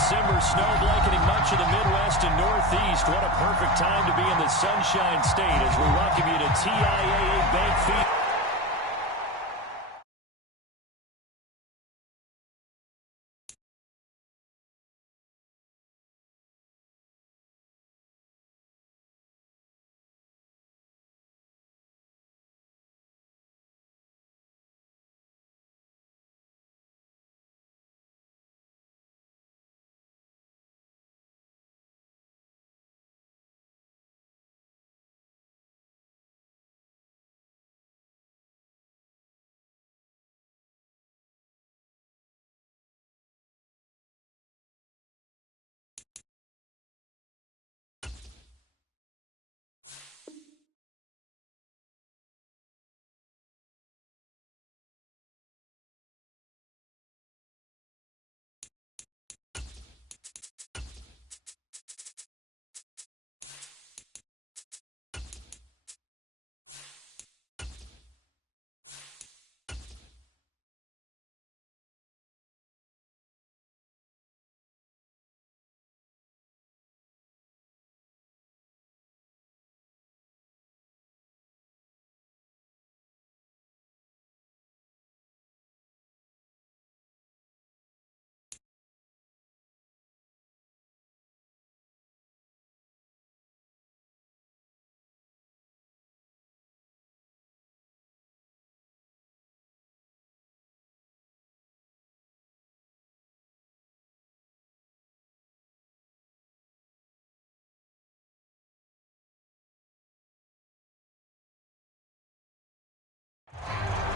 December snow blanketing much of the Midwest and Northeast. What a perfect time to be in the Sunshine State as we welcome you to TIAA Bank Field.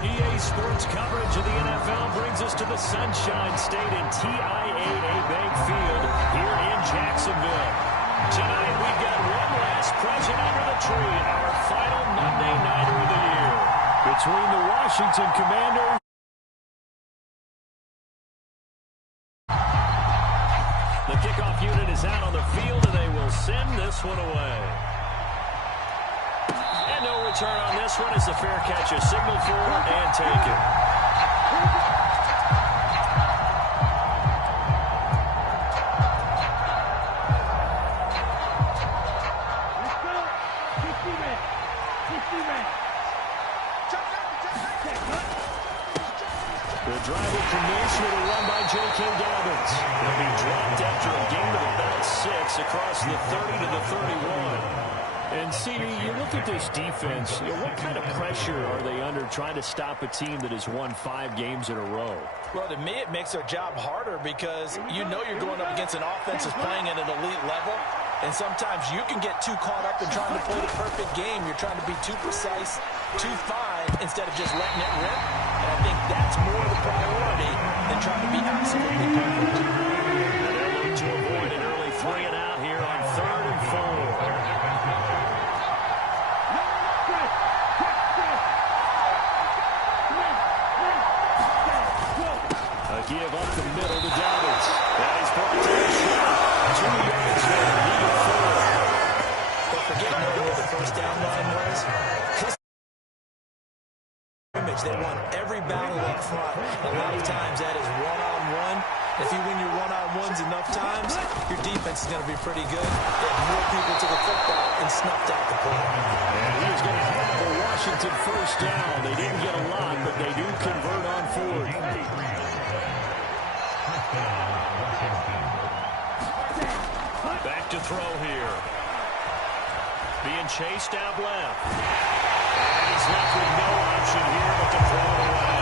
EA Sports coverage of the NFL brings us to the Sunshine State in TIAA Bank Field here in Jacksonville. Tonight we've got one last present under the tree, our final Monday Nighter of the year. Between the Washington Commanders the kickoff unit is out on the field, and they will send this one away. And no return on this one as the fair catch is signaled for and taken. The drive will commence with a run by J.K. Dobbins. He'll be dropped after a gain of about 6 across the 30 to the 31. And, CD, you look at this defense, what kind of pressure are they under trying to stop a team that has won 5 games in a row? Well, to me, it makes their job harder because you know you're going up against an offense that's playing at an elite level, and sometimes you can get too caught up in trying to play the perfect game. You're trying to be too precise, too fine, instead of just letting it rip. And I think that's more the priority than trying to be absolutely perfect. And they'll look to avoid an early 3 and out here on 3rd and 4. Give up the middle to Dobbins. And he's brought to the shot. 2 yards there. Need 4. But forget where the first down line was. They won every battle up front. A lot of times that is one-on-one. If you win your one-on-ones enough times, your defense is going to be pretty good. They had more people to the football and snuffed out the play. And he was going to have the Washington first down. They didn't get a lot, but they do convert on 4th. Back to throw here. Being chased out left. And he's left with no option here but to throw it away.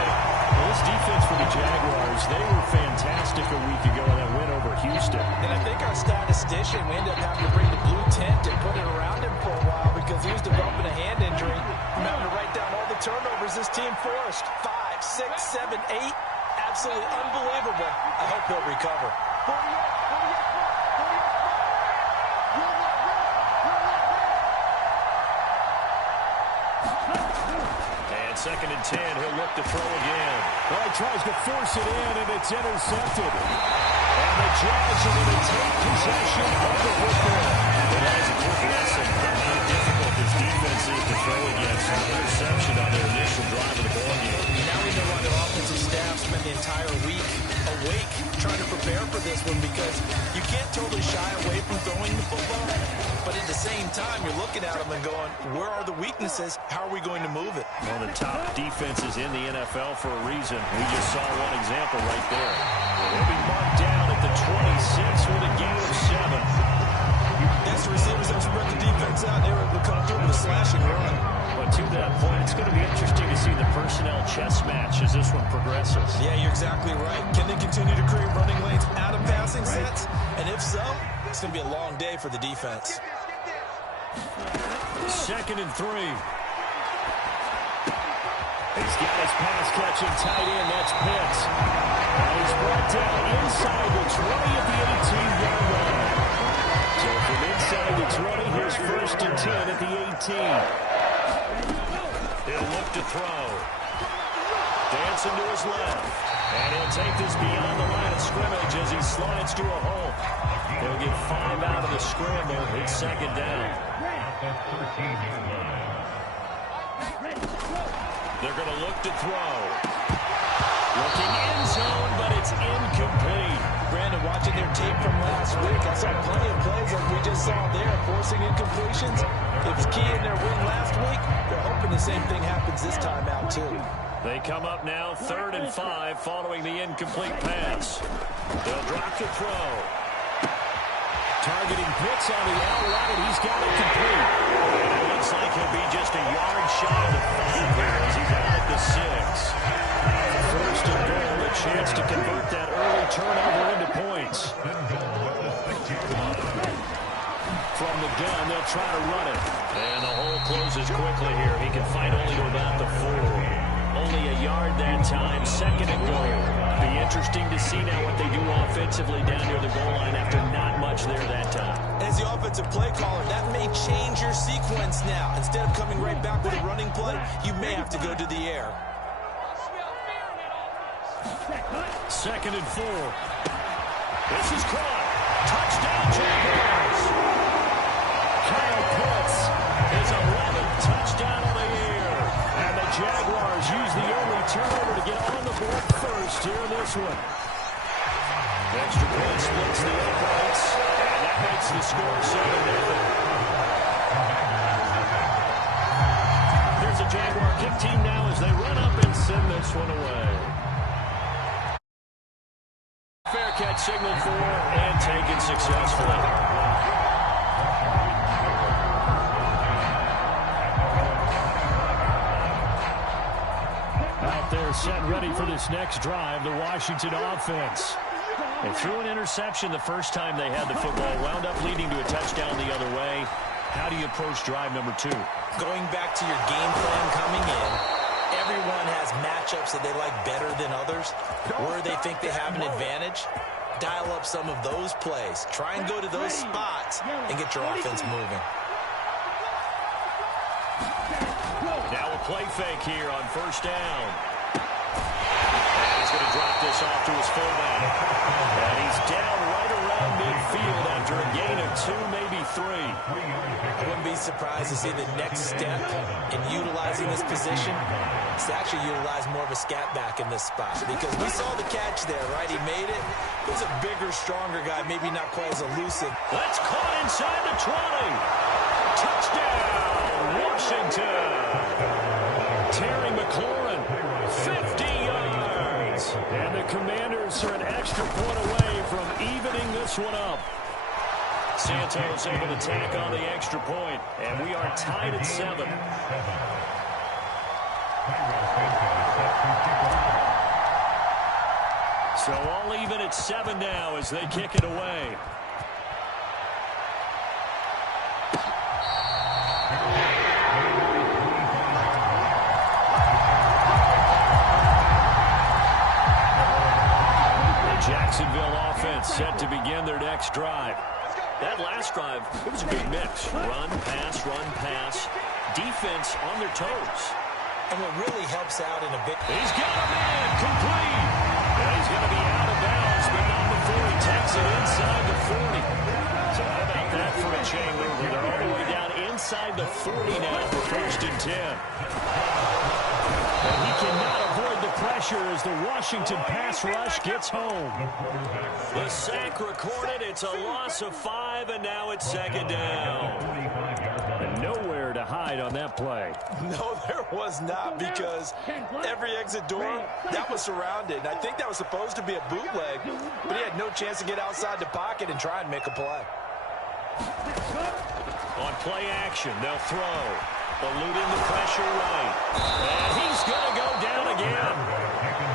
Well, this defense for the Jaguars, they were fantastic a week ago in that win over Houston. And I think our statistician, we ended up having to bring the blue tent and put it around him for a while because he was developing a hand injury from having to write down all the turnovers this team forced. 5, 6, 7, 8. Absolutely unbelievable. I hope he'll recover. And 2nd and 10, he'll look to throw again. Well, he tries to force it in, and it's intercepted. And the Jags are going to take possession of the football. Well, that is a quick lesson on how difficult this defense is to throw against. An interception on their initial drive of the ball game. Now we know why their offensive staff spent the entire week awake trying to prepare for this one because time, you're looking at them and going, where are the weaknesses? How are we going to move it? One of the top defenses in the NFL for a reason. We just saw one example right there. They'll be marked down at the 26 with a gain of 7. Next receivers have spread the defense out. They were able to come through with a slashing run. But to that point, it's going to be interesting to see the personnel chess match as this one progresses. Yeah, you're exactly right. Can they continue to create running lanes out of passing sets? And if so, it's going to be a long day for the defense. 2nd and 3. He's got his pass-catching tight end. That's Pitts. And he's brought down inside the 20 at the 18-yard line. So from inside the 20, here's 1st and 10 at the 18. He'll look to throw. Dancing to his left. And he'll take this beyond the line of scrimmage as he slides to a hole. He'll get 5 out of the scramble. It's 2nd down. They're going to look to throw. Looking end zone, but it's incomplete. Brandon, watching their tape from last week, I saw plenty of plays like we just saw there, forcing incompletions. It was key in their win last week. They're hoping the same thing happens this time out, too. They come up now 3rd and 5 following the incomplete pass. They'll drop to throw. Targeting Pitts on the outright. He's got it complete. And it looks like he'll be just a yard shy of the 5 here as he's out at the 6. 1st and goal, a chance to convert that early turnover into points. From the gun, they'll try to run it. And the hole closes quickly here. He can fight only to about the 4. Only a yard that time, 2nd and goal. Be interesting to see now what they do offensively down near the goal line after not much there that time. As the offensive play caller, that may change your sequence now. Instead of coming right back with a running play, you may have to go to the air. 2nd and 4. This is caught. Touchdown, Jaguars. Kyle Pitts, his 11th touchdown of the year. And the Jaguars use the early turnover to get on the board first here in this one. Extra point splits the uprights, and that makes the score 7-0. Here's a Jaguar kick team now as they run up and send this one away. Fair catch signal for and taken successfully. They're set ready for this next drive, the Washington offense. They threw an interception the first time they had the football, wound up leading to a touchdown the other way. How do you approach drive number 2? Going back to your game plan coming in, everyone has matchups that they like better than others, where they think they have an advantage. Dial up some of those plays. Try and go to those spots and get your offense moving. Now a play fake here on 1st down. And he's going to drop this off to his fullback. And he's down right around midfield after a gain of 2, maybe 3. I wouldn't be surprised to see the next step in utilizing this position is to actually utilize more of a scat back in this spot. Because we saw the catch there, right? He made it. He was a bigger, stronger guy, maybe not quite as elusive. That's caught inside the 20. Touchdown, Washington. Terry McLaurin, 50 yards. And the Commanders are an extra point away from evening this one up. Santos able to tack on the extra point, and we are tied at 7. So all even at 7 now as they kick it away. Jacksonville offense set to begin their next drive. That last drive, it was a good mix. Run, pass. Defense on their toes. And what really helps out in a big... He's got a man, complete. And he's going to be out of bounds, but not before he takes it inside the 40. So how about that for a chain mover? They're all the way down inside the 40 now for 1st and 10. And he cannot avoid the pressure as the Washington pass rush gets home. The sack recorded. It's a loss of 5, and now it's 2nd down. nowhere to hide on that play. No, there was not, because every exit door, that was surrounded. And I think that was supposed to be a bootleg, but he had no chance to get outside the pocket and try and make a play. On play action, they'll throw. Eluding the pressure right. And he's going to go down again.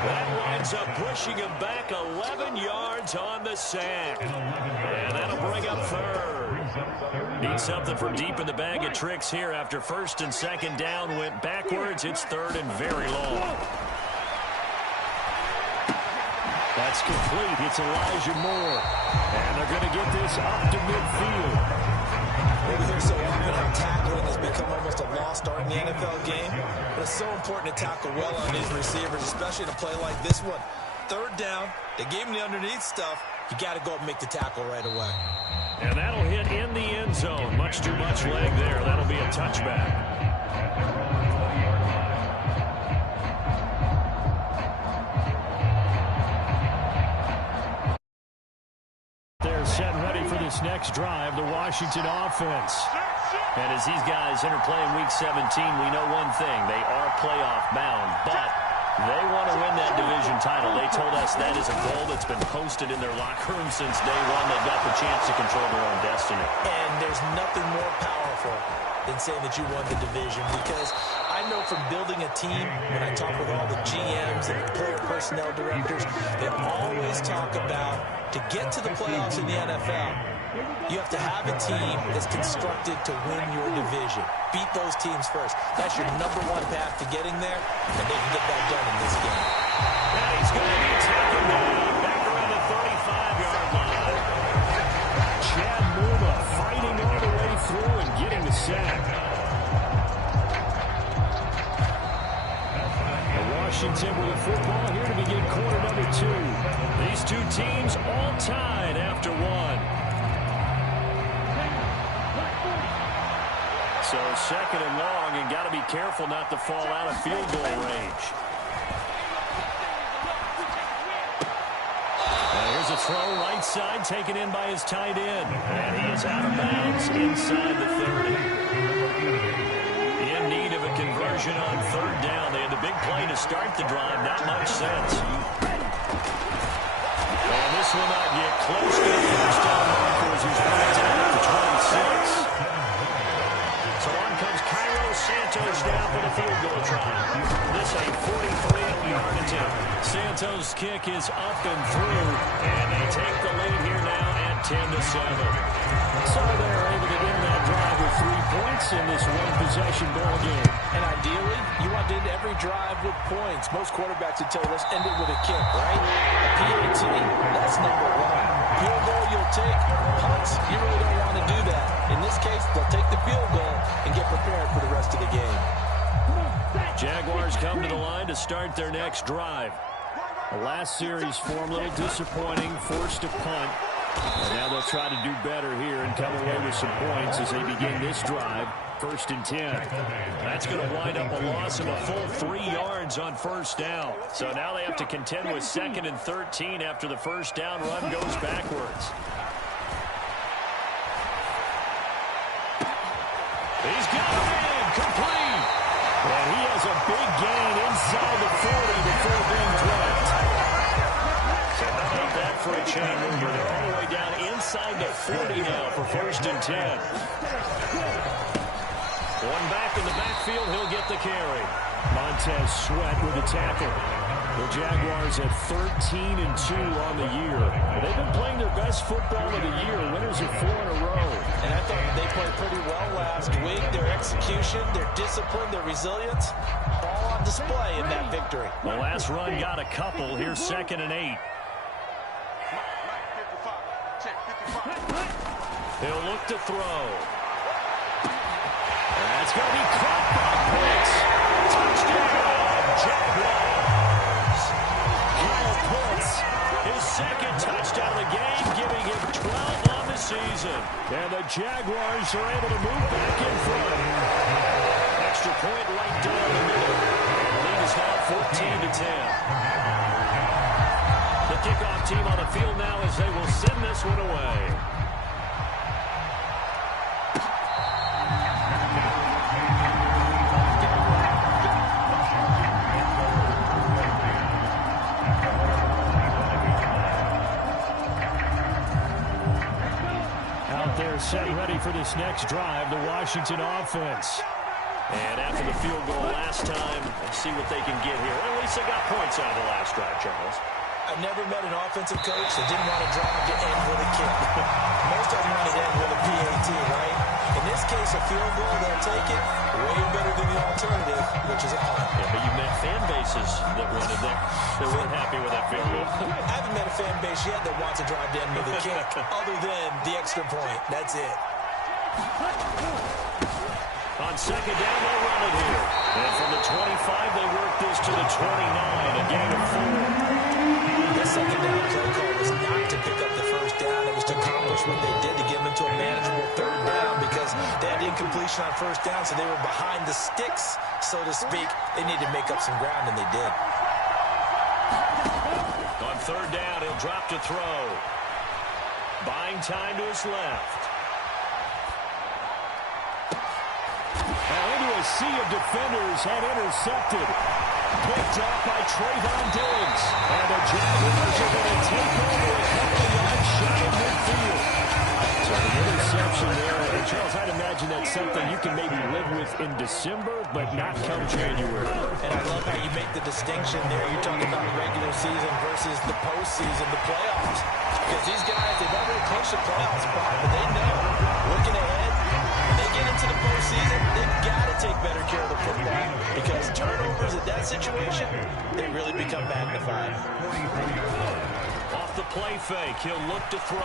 That winds up pushing him back 11 yards on the sack. And that'll bring up third. Need something from deep in the bag of tricks here after first and second down went backwards. It's third and very long. That's complete. It's Elijah Moore. And they're going to get this up to midfield. We hear so often how tackling has become almost a lost art in the NFL game, but it's so important to tackle well on these receivers, especially in a play like this one. Third down, they gave him the underneath stuff. You got to go up and make the tackle right away. And that'll hit in the end zone. Much too much leg there. That'll be a touchback. Set ready for this next drive, the Washington offense. And as these guys interplay in Week 17, we know one thing. They are playoff bound, but they want to win that division title. They told us that is a goal that's been posted in their locker room since day one. They've got the chance to control their own destiny. And there's nothing more powerful than saying that you won the division, because I know from building a team, when I talk with all the GMs and player personnel directors, they always talk about, to get to the playoffs in the NFL, you have to have a team that's constructed to win your division. Beat those teams first. That's your number one path to getting there, and they can get that done in this game. And he's going to be taken down back around the 35-yard line. Chad Muma fighting all the way through and getting the sack. Washington with the football here to begin quarter number 2. These two teams all tied after one. So second and long, and got to be careful not to fall out of field goal range. Here's a throw right side, taken in by his tight end. And he is out of bounds inside the 30. In need of a conversion on third down. They had the big play to start the drive. Not much sense. And this will not get close to the first down markers. He's brought down at the 26. So on comes Cairo Santos now for the field goal try. This a 43-yard attempt. Santos' kick is up and through, and they take the lead here now at 10-7. So they're able to end that drive with 3 points in this one-possession ball game. And ideally, you want to end every drive with points. Most quarterbacks would tell you, let's end it with a kick, right? A PAT, that's number one. Field goal you'll take. Punts, you really don't want to do that. In this case, they'll take the field goal and get prepared for the rest of the game. Jaguars come to the line to start their next drive. The last series for them, a little disappointing, forced to punt. And now they'll try to do better here and come away with some points as they begin this drive, 1st and 10. That's going to wind up a loss of a full 3 yards on first down. So now they have to contend with 2nd and 13 after the first down run goes backwards. He's got it in, complete. And he has a big gain inside the 40 before being dropped. So how about that for a chain mover? They're all the way down inside the 40 now for 1st and 10. One back in the backfield, he'll get the carry. Montez Sweat with the tackle. The Jaguars at 13-2 on the year. They've been playing their best football of the year. Winners of 4 in a row. And I thought they played pretty well last week. Their execution, their discipline, their resilience, all on display in that victory. The last run got a couple. Here's 2nd and 8. He'll look to throw. That's going to be caught by Pitts. Touchdown, Jaguars. Kyle Pitts, his 2nd touchdown of the game, giving him 12 on the season. And the Jaguars are able to move back in front. Extra point right down the middle. The lead is now 14-10. The kickoff team on the field now as they will send this one away. they're set ready for this next drive, the Washington offense. And after the field goal last time, let's see what they can get here. At least they got points out of the last drive, Charles. I've never met an offensive coach that didn't want to drive to end with a kick. Most of them want to end with a PAT, right? In this case, a field goal, they'll take it way better than the alternative, which is a punt. Yeah, but you've met fan bases that weren't happy with that field goal. I haven't met a fan base yet that wants to drive to end with a kick, other than the extra point. That's it. On second down, they'll run it here. And from the 25, they work this to the 29, a gain of 4. That second down play call was not to pick up the first down. It was to accomplish what they did to get them into a manageable third down because they had incompletion on first down, so they were behind the sticks, so to speak. They needed to make up some ground, and they did. On third down, he'll drop to throw. Buying time to his left. Into a sea of defenders and intercepted. Picked up by Trayvon Diggs. And the Jaguars are going to take over a couple of yards shy of midfield. So the interception there. And Charles, I'd imagine that's something you can maybe live with in December, but not come January. And I love how you make the distinction there. You're talking about regular season versus the postseason, the playoffs. Because these guys, they've already clinched the playoff spot, but they know, looking ahead, when they get into the postseason, they've got to take better care of the football because turnovers in that situation, they really become magnified. Off the play fake, he'll look to throw.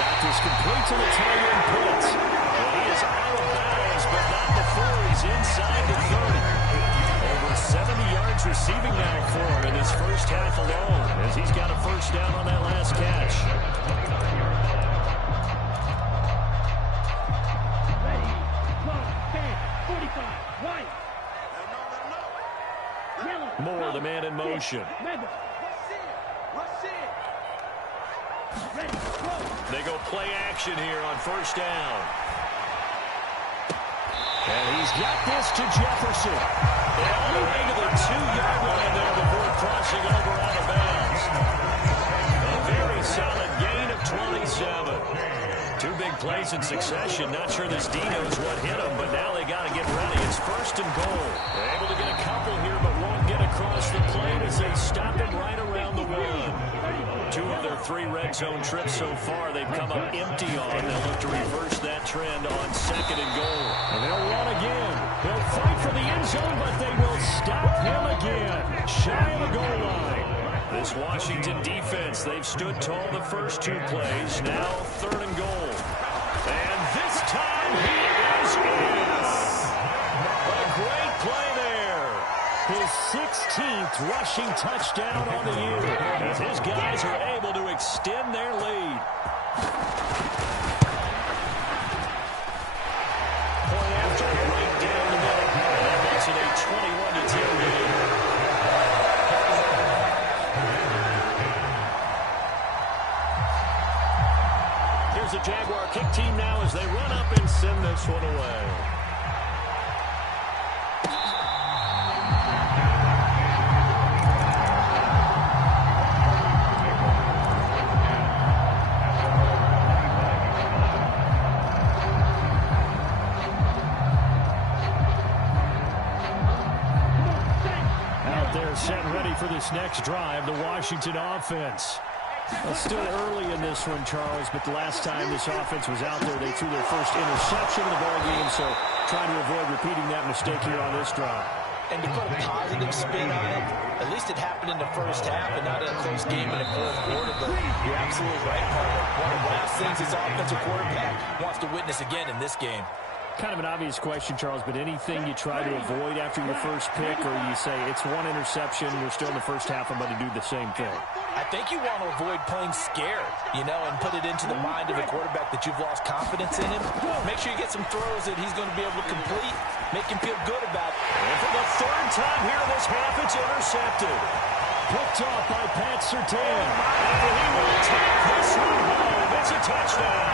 Got this complete to the tight end Pitts. Well, he is out of bounds, but not before he's inside the 30. Over 70 yards receiving now for him in his first half alone, as he's got a first down on that last catch. Moore, the man in motion. They go play action here on first down. And he's got this to Jefferson. All the way to the 2-yard line there before crossing over out of bounds. A very solid gain of 27. Two big plays in succession. Not sure this D knows what hit him, but now they got to get ready. It's first and goal. They're able to get a couple here, but won't get across the plane as they stop him right around the one. 2 of their 3 red zone trips so far, they've come up empty on. They'll look to reverse that trend on second and goal. And they'll run again. They'll fight for the end zone, but they will stop him again. Shy of the goal line. This Washington defense, they've stood tall the first 2 plays. Now third and goal. And this time he is in. A great play there. His 16th rushing touchdown on the year, as his guys are able to extend their lead. Point after, right down the middle. And that makes it a 21-10 game. Here's the Jaguar kick team now as they run up and send this one away. Set ready for this next drive, the Washington offense. Well, still early in this one, Charles, but the last time this offense was out there, they threw their first interception of the ball game, so trying to avoid repeating that mistake here on this drive. And to put a positive spin on it, at least it happened in the first half and not in a close game in the fourth quarter, but you're absolutely right, Carter. One of the last things this offensive quarterback wants to witness again in this game. Kind of an obvious question, Charles, but anything you try to avoid after your first pick, or you say it's one interception, we're still in the first half, I'm going to do the same thing? I think you want to avoid playing scared, and put it into the mind of the quarterback that you've lost confidence in him. Make sure you get some throws that he's going to be able to complete, make him feel good about it. And for the third time here in this half, it's intercepted. Picked off by Pat Surtain. And he will take this one home. It's a touchdown.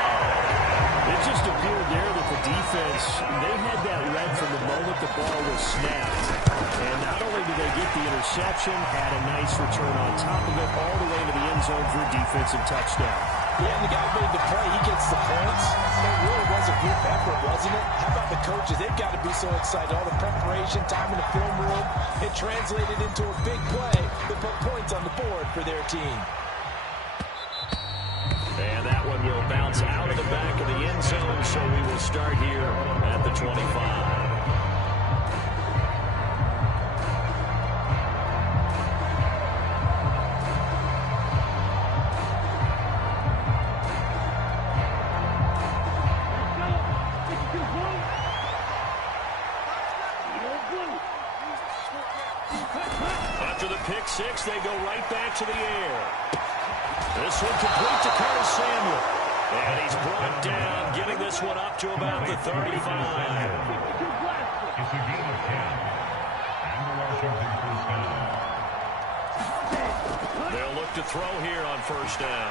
It just appeared there that the defense, they had that read from the moment the ball was snapped. And not only did they get the interception, had a nice return on top of it, all the way to the end zone for a defensive touchdown. Yeah, and the guy made the play. He gets the points. It really was a group effort, wasn't it? How about the coaches? They've got to be so excited. All the preparation, time in the film room, it translated into a big play that put points on the board for their team. And that one will bounce out of the back of the end zone, so we will start here at the 25. After the pick six, they go right back to the air. This one complete to Curtis Samuel. And he's brought down, getting this one up to about the 35. They'll look to throw here on first down.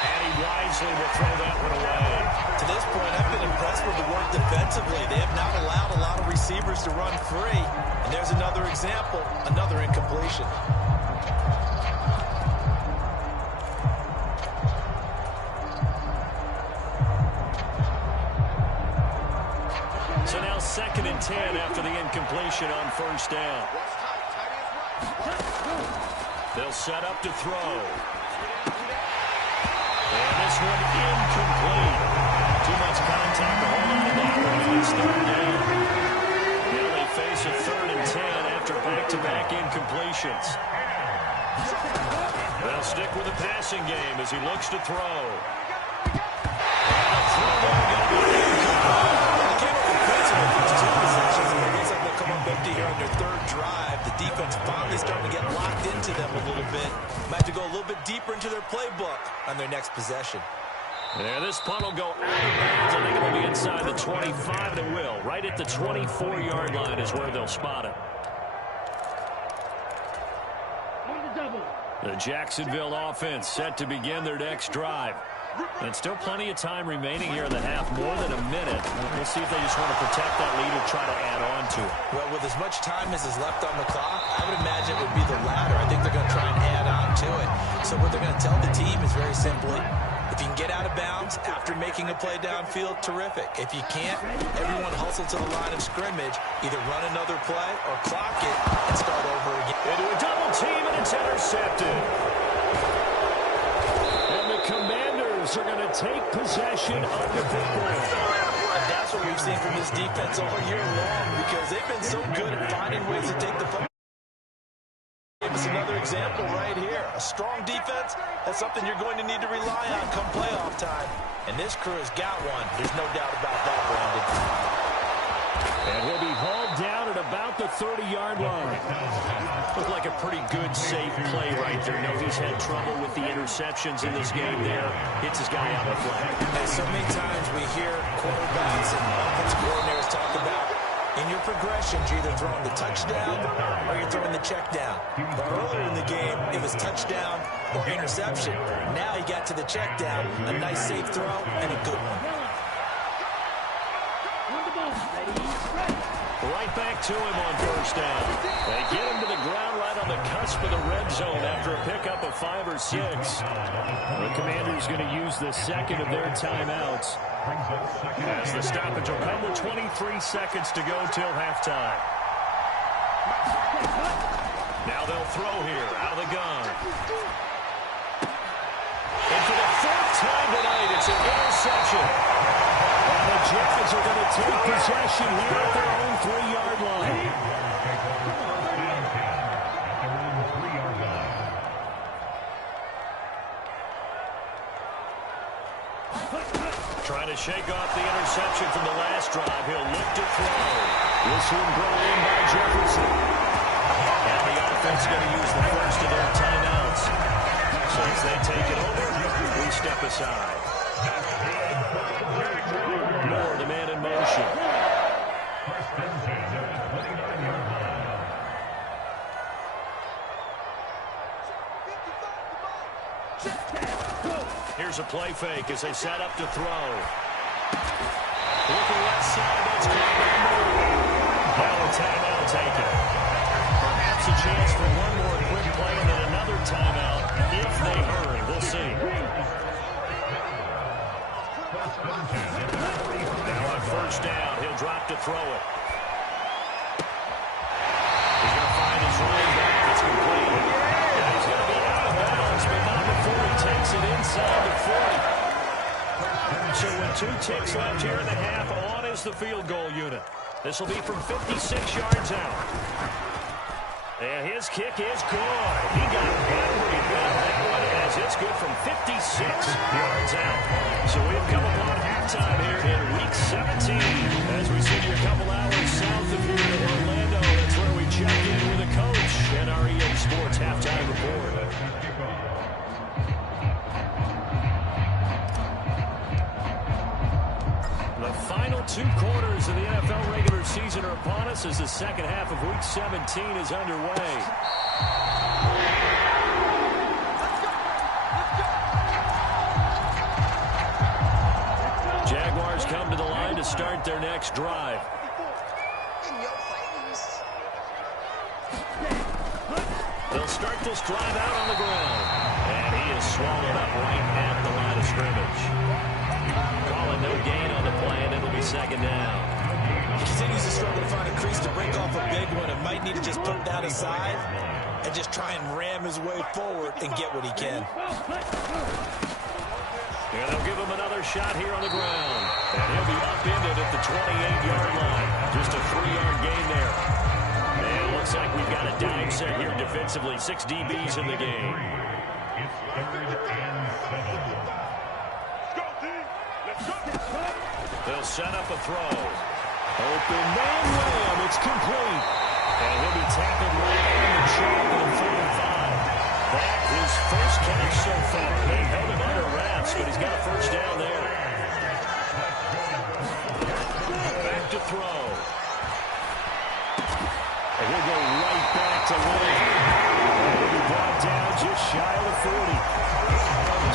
And he wisely will throw that one away. To this point, I've been impressed with the work defensively. They have not allowed a lot of receivers to run free. And there's another example, another incompletion. So now 2nd and 10 after the incompletion on first down. They'll set up to throw. And this one incomplete. Too much contact to hold on to that one. It's 3rd down. Now they face a 3rd and 10 after back-to-back incompletions. They'll stick with the passing game as he looks to throw. And a throw there going to be incomplete. Empty here on their 3rd drive. The defense finally starting to get locked into them a little bit. Might have to go a little bit deeper into their playbook on their next possession. And this punt will go out of bounds. I think it'll be inside the 25, and it will. Right at the 24-yard line is where they'll spot it. The Jacksonville offense set to begin their next drive. And still plenty of time remaining here in the half, more than a minute. We'll see if they just want to protect that lead or try to add on to it. Well, with as much time as is left on the clock, I would imagine it would be the latter. I think they're going to try and add on to it. So what they're going to tell the team is very simply, if you can get out of bounds after making a play downfield, terrific. If you can't, everyone hustle to the line of scrimmage, either run another play or clock it and start over again. Into a double team, and it's intercepted. And the Commanders are going to take possession of the football. And that's what we've seen from this defense all year long, because they've been so good at finding ways to take the football. It's another example right here. A strong defense, that's something you're going to need to rely on come playoff time. And this crew has got one. There's no doubt about that, Brandon. And he'll be hauled down at about the 30-yard line. Looked like a pretty good, safe play right there. No, he's had trouble with the interceptions in this game there. Hits his guy out of the flag. And so many times we hear quarterbacks and offensive coordinators talk about in your progressions, you're either throwing the touchdown or you're throwing the check down. But earlier in the game, it was touchdown or interception. Now he got to the check down, a nice safe throw, and a good one. Right back to him on first down. They get him to the ground right on the cusp of the red zone after a pickup of 5 or 6. The Commanders going to use the second of their timeouts, as the stoppage will come with 23 seconds to go till halftime. Now they'll throw here out of the gun. And for the 4th time tonight, it's an interception. And the Jags are going to take possession here at their own 3-yard line. Trying to shake off the interception from the last drive. He'll look to throw. This one brought in by Jefferson. And the offense going to use the first of their timeouts. So as they take it over, we step aside. Moore, the man in motion. Here's a play fake as they set up to throw. Looking left side, that's caught by Moore. Now a timeout taken. Perhaps a chance for one more quick play and then another. another timeout if they hurry. We'll see. Now on first down, he'll drop to throw it. He's going to find his running back. It's complete. And he's going to be out of bounds, but not before he takes it inside the 40. So with 2 ticks left here in the half, on is the field goal unit. This will be from 56 yards out. And his kick is good. He got every bit of that one as it's good from 56 yards out. So we've come upon halftime here in Week 17. As we sit here a couple hours south of here in Orlando, that's where we check in with the coach and our EA Sports halftime report. The final 2 quarters of the NFL regular season are upon us as the second half of Week 17 is underway. Jaguars come to the line to start their next drive. They'll start this drive out on the ground. And he is swallowed up right at the line of scrimmage. Calling no gain on the play, and it'll be second down. He continues to struggle to find a crease to break off a big one and might need to just put that aside and just try and ram his way forward and get what he can. And they'll give him another shot here on the ground. And he'll be upended at the 28-yard line. Just a 3-yard gain there. And it looks like we've got a dime set here defensively. 6 DBs in the game. They'll set up a throw. Open man Lamb. It's complete. And he'll be tackled right on the chalk at the 45. That his first catch so far. They held him under wraps, but he's got a first down there. Back to throw. And he'll go right back to Lamb. And he'll be brought down just shy of the 40.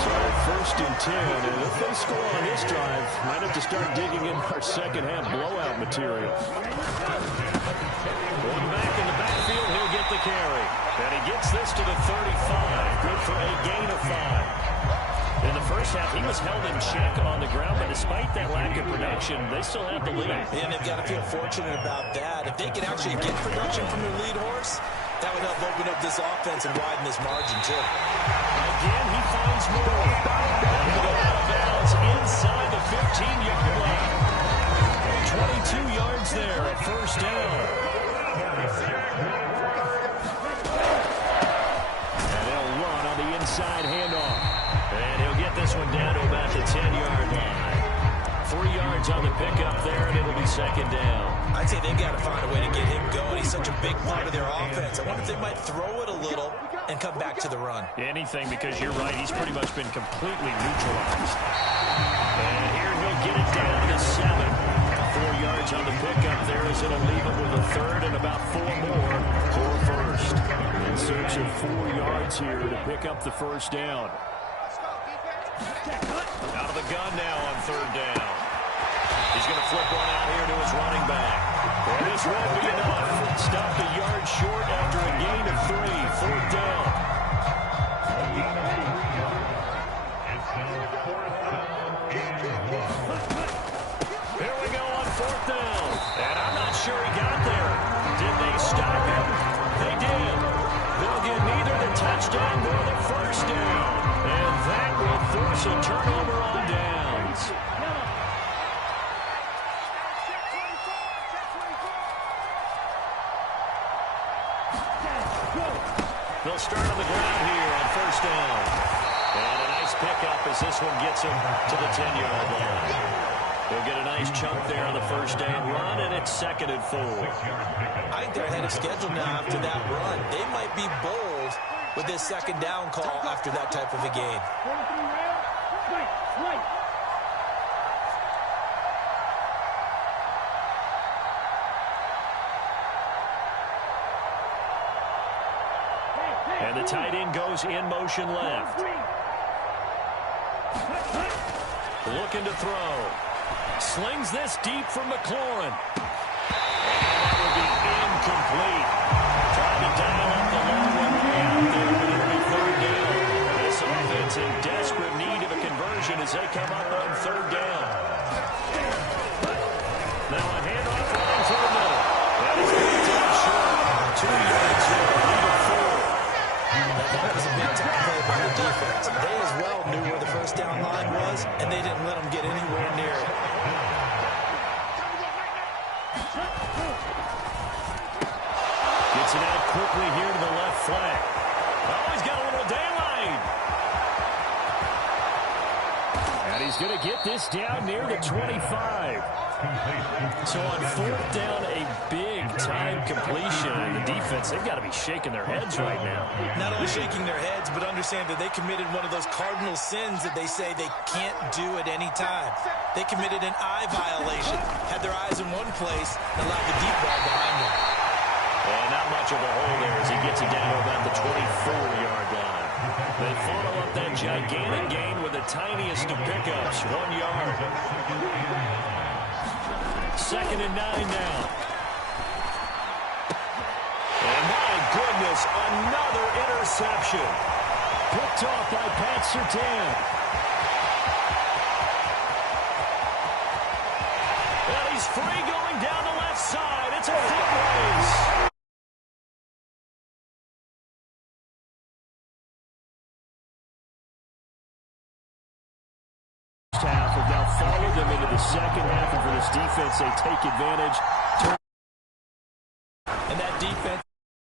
So first and 10, and if they score on this drive, might have to start digging in our second half blowout material. Going back in the backfield, he'll get the carry. And he gets this to the 35, good for a gain of 5. In the first half, he was held in check on the ground, but despite that lack of production, they still have the lead. And they've got to feel fortunate about that. If they can actually get production from their lead horse, that would help open up this offense and widen this margin, too. Again, he finds more. And he'll go out of bounds inside the 15-yard line. 22 yards there, a first down. And they'll run on the inside handoff. And he'll get this one down to about the 10-yard line. 3 yards on the pickup there, and it'll be second down. I'd say they've got to find a way to get him going. He's such a big part of their offense. I wonder if they might throw it a little and come back to the run. Anything, because you're right, he's pretty much been completely neutralized. And here he'll get it down to 7. 4 yards on the pickup there as it'll leave him with a third and about 4 more for first. In search of 4 yards here to pick up the first down. Out of the gun now on third down. He's going to flip one out here to his running back. And this won't be enough. Stopped a yard short after a gain of 3. Fourth down. Here we go on fourth down. And I'm not sure he got there. Did they stop him? They did. They'll get neither the touchdown nor the first down. And that will force a turnover on downs. They'll start on the ground here on first down. And a nice pickup as this one gets him to the 10-yard line. They'll get a nice chunk there on the first down run, and it's second and 4. I think they're ahead of schedule now after that run. They might be bold with this second down call after that type of a game. And the tight end goes in motion left. Looking to throw. Slings this deep from McLaurin. And that will be incomplete. Trying to dial up the long one way out there, but it'll be defense. They as well knew where the first down line was, and they didn't let them get anywhere near it. Gets it out quickly here to the left flank. Oh, he's got a little daylight. And he's going to get this down near the 25. So on fourth down, a big-time completion. And the defense, they've got to be shaking their heads right now. Not only shaking their heads, but understand that they committed one of those cardinal sins that they say they can't do at any time. They committed an eye violation, had their eyes in one place, and allowed the deep ball behind them. And not much of a hole there as he gets it down to about the 24-yard line. They follow up that gigantic gain with the tiniest of pickups, 1 yard. 2nd and 9 now. And my goodness, another interception. Picked off by Pat Surtain. And he's free going down the left side. It's a foot race. Half have now followed them into the second half, and for this defense, they take advantage